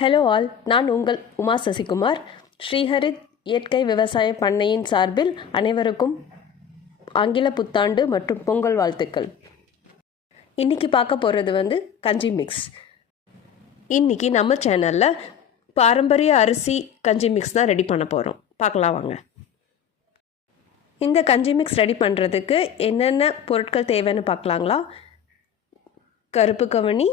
Hello all, நான் உங்கள் உமா சசிகுமார். ஸ்ரீஹரித் இயற்கை விவசாய பண்ணையின் சார்பில் அனைவருக்கும் ஆங்கில புத்தாண்டு மற்றும் பொங்கல் வாழ்த்துக்கள். இன்றைக்கி பார்க்க போகிறது கஞ்சி மிக்ஸ். இன்றைக்கி நம்ம சேனலில் பாரம்பரிய அரிசி கஞ்சி மிக்ஸ் தான் ரெடி பண்ண போகிறோம். பார்க்கலாம் வாங்க. இந்த கஞ்சி மிக்ஸ் ரெடி பண்ணுறதுக்கு என்னென்ன பொருட்கள் தேவைன்னு பார்க்கலாங்களா? கருப்பு கவனி,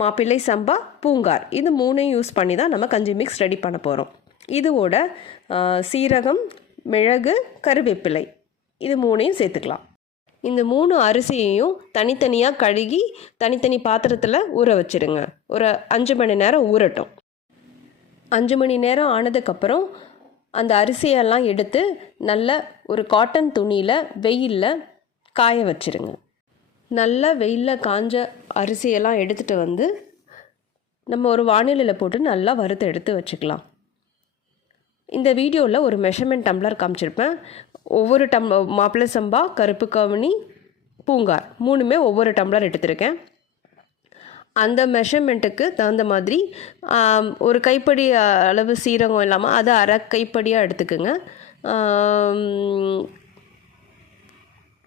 மாப்பிள்ளை சம்பா, பூங்கார், இது மூணையும் யூஸ் பண்ணி தான் நம்ம கஞ்சி மிக்ஸ் ரெடி பண்ண போகிறோம். இதோட சீரகம், மிளகு, கருவேப்பிலை, இது மூணையும் சேர்த்துக்கலாம். இந்த 3 அரிசியையும் தனித்தனியாக கழுகி தனித்தனி பாத்திரத்தில் ஊற வச்சுருங்க. ஒரு 5 மணி நேரம் ஊறட்டும். 5 மணி நேரம் ஆனதுக்கப்புறம் அந்த அரிசியெல்லாம் எடுத்து நல்ல ஒரு காட்டன் துணியில் வெயிலில் காய வச்சுருங்க. நல்ல வெயிலில் காஞ்ச அரிசியெல்லாம் எடுத்துகிட்டு நம்ம ஒரு வானிலையில் போட்டு நல்லா வறுத்து எடுத்து வச்சுக்கலாம். இந்த வீடியோவில் ஒரு மெஷர்மெண்ட் டம்ளர் காமிச்சிருப்பேன். ஒவ்வொரு மாப்பிள்ளை சம்பா, கருப்பு கவுனி, பூங்கார் மூணுமே ஒவ்வொரு டம்ளர் எடுத்திருக்கேன். அந்த மெஷர்மெண்ட்டுக்கு தகுந்த மாதிரி ஒரு கைப்படி அளவு சீரகம் இல்லாமல் அதை அரை கைப்படியாக எடுத்துக்கோங்க.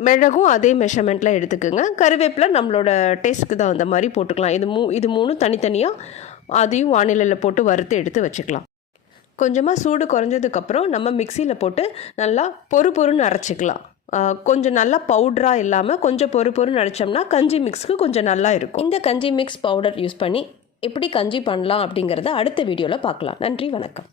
மிளகும் அதே மெஷர்மெண்ட்டில் எடுத்துக்கோங்க. கருவேப்பிலை நம்மளோட டேஸ்ட்டுக்கு தான் அந்த மாதிரி போட்டுக்கலாம். இது மூணும் தனித்தனியாக அதையும் வானிலையில் போட்டு வறுத்து எடுத்து வச்சுக்கலாம். கொஞ்சமாக சூடு குறைஞ்சதுக்கப்புறம் நம்ம மிக்சியில் போட்டு நல்லா பொறுன்னு அரைச்சிக்கலாம். கொஞ்சம் நல்லா பவுடராக இல்லாமல் கொஞ்சம் பொறுன்னு அரைச்சோம்னா கஞ்சி மிக்ஸ்க்கு கொஞ்சம் நல்லா இருக்கும். இந்த கஞ்சி மிக்ஸ் பவுடர் யூஸ் பண்ணி எப்படி கஞ்சி பண்ணலாம் அப்படிங்கிறத அடுத்த வீடியோவில் பார்க்கலாம். நன்றி, வணக்கம்.